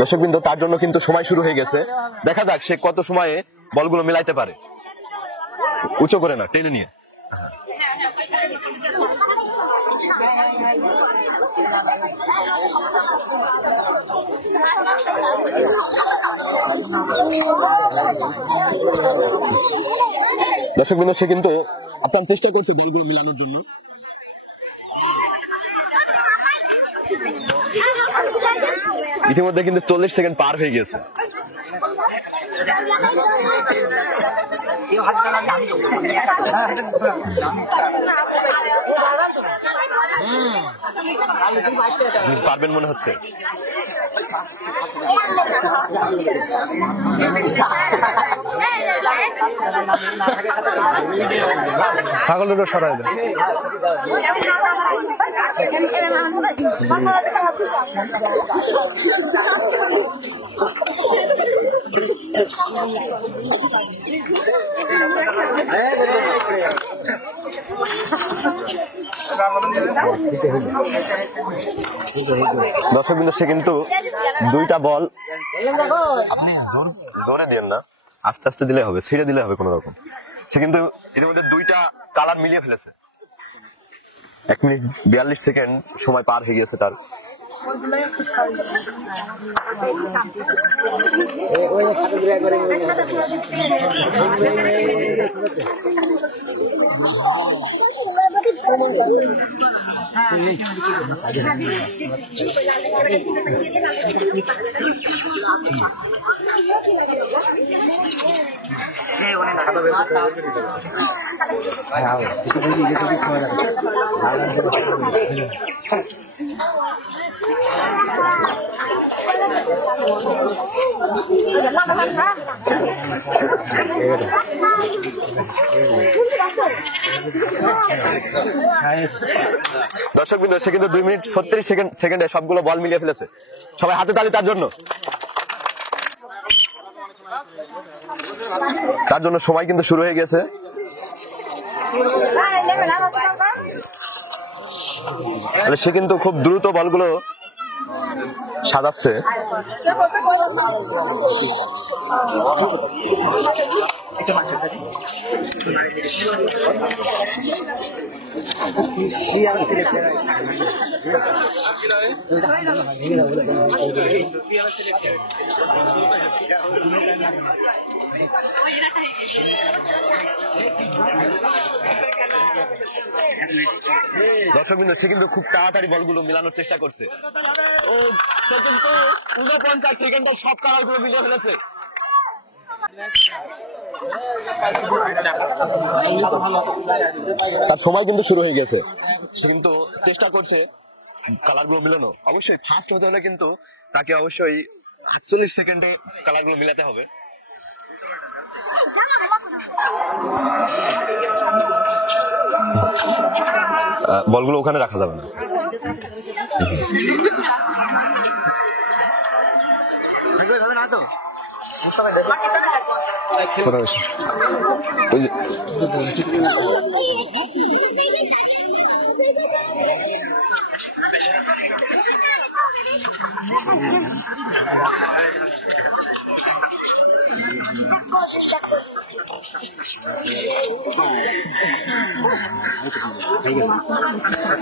দর্শকবৃন্দ, তার জন্য কিন্তু সময় শুরু হয়ে গেছে। দেখা যাক সে কত সময়ে বলগুলো মিলাইতে পারে। উঁচু করে না, টেনে নিয়ে। দর্শকবৃন্দ, সে কিন্তু আপ্রাণ চেষ্টা করছে বলগুলো মিলানোর জন্য। ইতিমধ্যে কিন্তু 40 সেকেন্ড পার হয়ে গেছে। পারবেন মনে হচ্ছে। ছাগলেরও সরাই দেন। দর্শকবৃন্দ, সে কিন্তু 2টা বল, আপনি জোরে দিয়েন না, আস্তে আস্তে দিলে হবে, ছিঁড়ে দিলে হবে কোন রকম। সে কিন্তু ইতিমধ্যে 2টা কালার মিলিয়ে ফেলেছে। 1 মিনিট 42 সেকেন্ড সময় পার হয়ে গেছে তার। দর্শকবৃন্দ, সে কিন্তু 2 মিনিট 36 সেকেন্ডে সবগুলো বল মিলিয়ে ফেলেছে। সবাই হাতে তালি তার জন্য। তার জন্য সময় কিন্তু শুরু হয়ে গেছে। সে কিন্তু খুব দ্রুত বলগুলো সাজাচ্ছে। দর্শকবৃন্দ, সে কিন্তু খুব তাড়াতাড়ি বলগুলো মিলানোর চেষ্টা করছে। ও 49 সেকেন্ডে সব কালারগুলো মিলিয়ে ফেলেছে। তার সময় কিন্তু শুরু হয়ে গেছে। সে কিন্তু চেষ্টা করছে কালারগুলো মিলানো। অবশ্যই ফার্স্ট হতে হলে কিন্তু তাকে অবশ্যই 48 সেকেন্ডে কালারগুলো মিলাতে হবে। বলগুলো ওখানে রাখা যাবে না।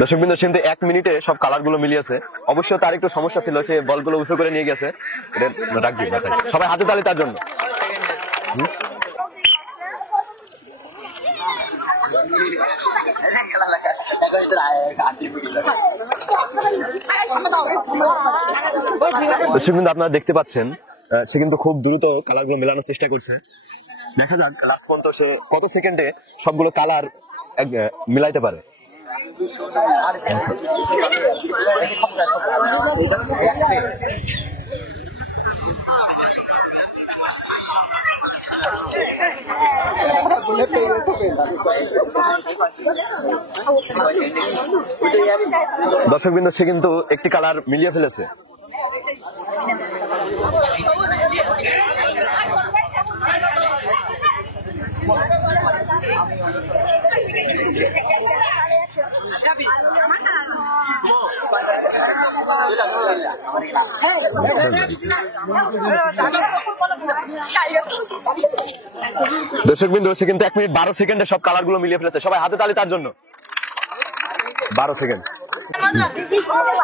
দর্শকবৃন্দ, সে কিন্তু 1 মিনিটে সব কালার গুলো মিলিয়েছে। অবশ্য তার একটু সমস্যা ছিল, সে বলগুলো উঁচু করে নিয়ে গেছে। রাখবি না, সবাই হাতে তালি তার জন্য। দর্শকবৃন্দ, আপনারা দেখতে পাচ্ছেন সে কিন্তু খুব দ্রুত কালার গুলো মেলানোর চেষ্টা করছে। দেখা যাক লাস্ট পর্যন্ত সে কত সেকেন্ডে সবগুলো কালার মিলাইতে পারে। দর্শকবৃন্দ, সে কিন্তু একটি কালার মিলিয়ে ফেলেছে। দর্শক বিন্দু সে কিন্তু 1 মিনিট 12 সেকেন্ডে সব কালার গুলো মিলিয়ে ফেলেছে, সবাই হাতে তালি তার জন্য। 12 সেকেন্ড।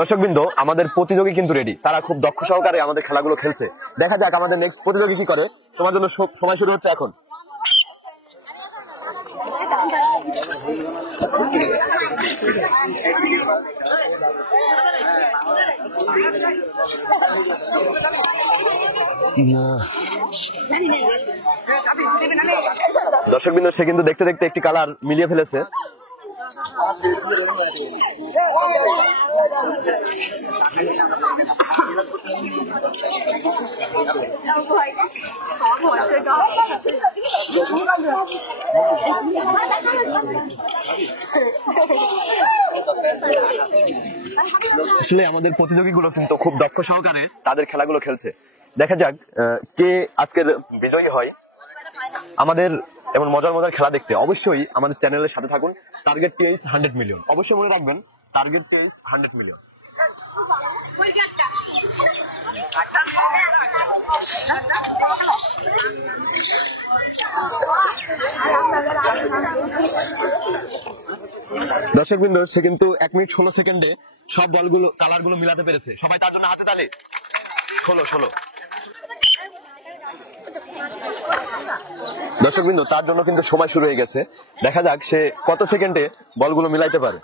দর্শক বিন্দু আমাদের প্রতিযোগী কিন্তু রেডি, তারা খুব দক্ষ সহকারে আমাদের খেলাগুলো খেলছে। দেখা যাক আমাদের নেক্সট প্রতিযোগী কি করে। তোমার জন্য সময় শুরু হচ্ছে এখন। দর্শক বিন্দু সে কিন্তু দেখতে দেখতে একটি কালার মিলিয়ে ফেলেছে। আসলে আমাদের প্রতিযোগীগুলো কিন্তু খুব দক্ষ সহকারে তাদের খেলাগুলো খেলছে। দেখা যাক কে আজকের বিজয়ী হয়। আমাদের এমন মজার মজার খেলা দেখতে অবশ্যই আমাদের চ্যানেলের সাথে থাকুন। টার্গেট টিএস 100 মিলিয়ন, অবশ্যই মনে রাখবেন টার্গেট টিএস 100 মিলিয়ন। দর্শক বিন্দু সে কিন্তু 1 মিনিট 16 সেকেন্ডে সব বলগুলো কালার গুলো মিলাতে পেরেছে, সবাই তার জন্য হাতে তালি। 16। দর্শক বিন্দু তার জন্য কিন্তু সময় শুরু হয়ে গেছে, দেখা যাক সে কত সেকেন্ডে বলগুলো মিলাইতে পারে।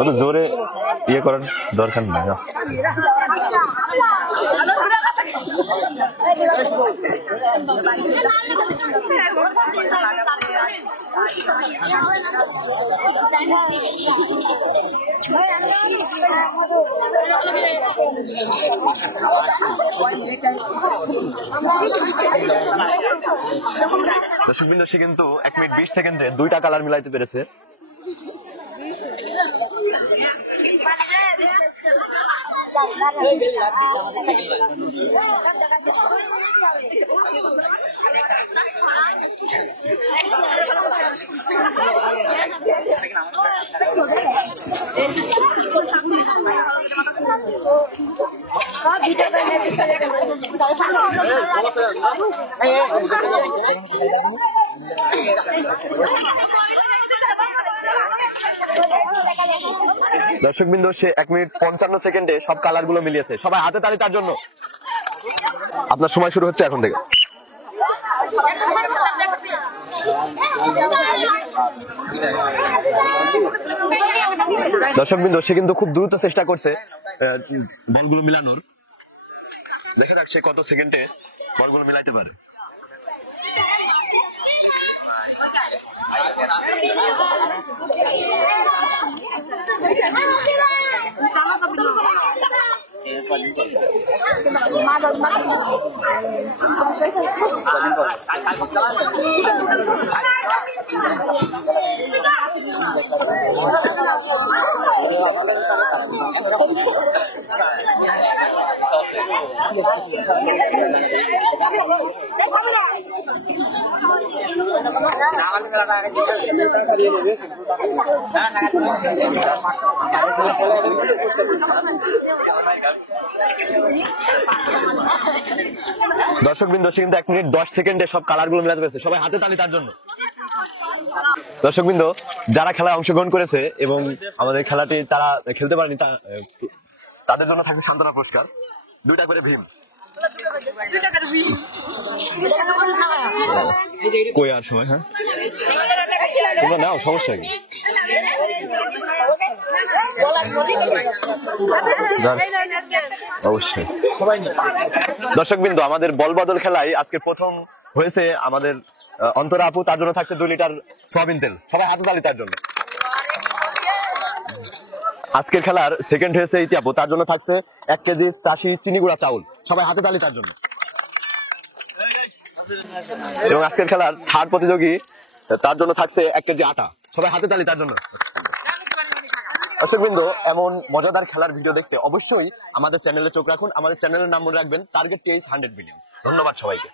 অত জোরে ইয়ে করার দরকার নাই। দর্শক বিন্দু সে কিন্তু 1 মিনিট 20 সেকেন্ডে 2টা কালার মিলাইতে পেরেছে। দর্শক বিন্দু সে 1 মিনিট 55 সেকেন্ডে সব কালার গুলো মিলিয়েছে, সবাই হাতে তালি তার জন্য। আপনার সময় শুরু হচ্ছে এখন থেকে। দর্শক বিন্দু সে কিন্তু খুব দ্রুত চেষ্টা করছে বলগুলো মিলানোর, দেখা যাক সে কত সেকেন্ডে বলগুলো মিলাইতে পারে। দর্শক বিন্দু সে কিন্তু 1 মিনিট 10 সেকেন্ডে সব কালার গুলো মিলাতে পেরেছে, সবাই হাতে তালি তার জন্য। দর্শক বিন্দু যারা খেলায় অংশগ্রহণ করেছে এবং আমাদের খেলাটি তারা খেলতে পারেনি তাদের জন্য থাকছে সান্ত্বনা পুরস্কার, 2টা করে ভীম। কই আর সময়, হ্যাঁ তোমরা নাও, সমস্যা কি? অবশ্যই। দর্শক বিন্দু আমাদের বল বদল খেলায় আজকে প্রথম হয়েছে আমাদের অন্তরা আপু, তার জন্য থাকছে 2 লিটার সয়াবিন তেল, সবাই হাতে তালি তার জন্য। আজকের খেলার সেকেন্ড হয়েছে ইতিহাপু, তার জন্য থাকছে 1 কেজি চাষি চিনি গুঁড়া চাউল। সবাই হাতে তালি তার জন্য। এবং আজকের খেলার থার্ড প্রতিযোগী, তার জন্য থাকছে 1 কেজি আটা। সবাই হাতে তালি তার জন্য। দর্শকবৃন্দ, এমন মজাদার খেলার ভিডিও দেখতে অবশ্যই আমাদের চ্যানেলে চোখ রাখুন। আমাদের চ্যানেলের নাম মনে রাখবেন, টার্গেট টিএইচ 100 মিলিয়ন। ধন্যবাদ সবাইকে।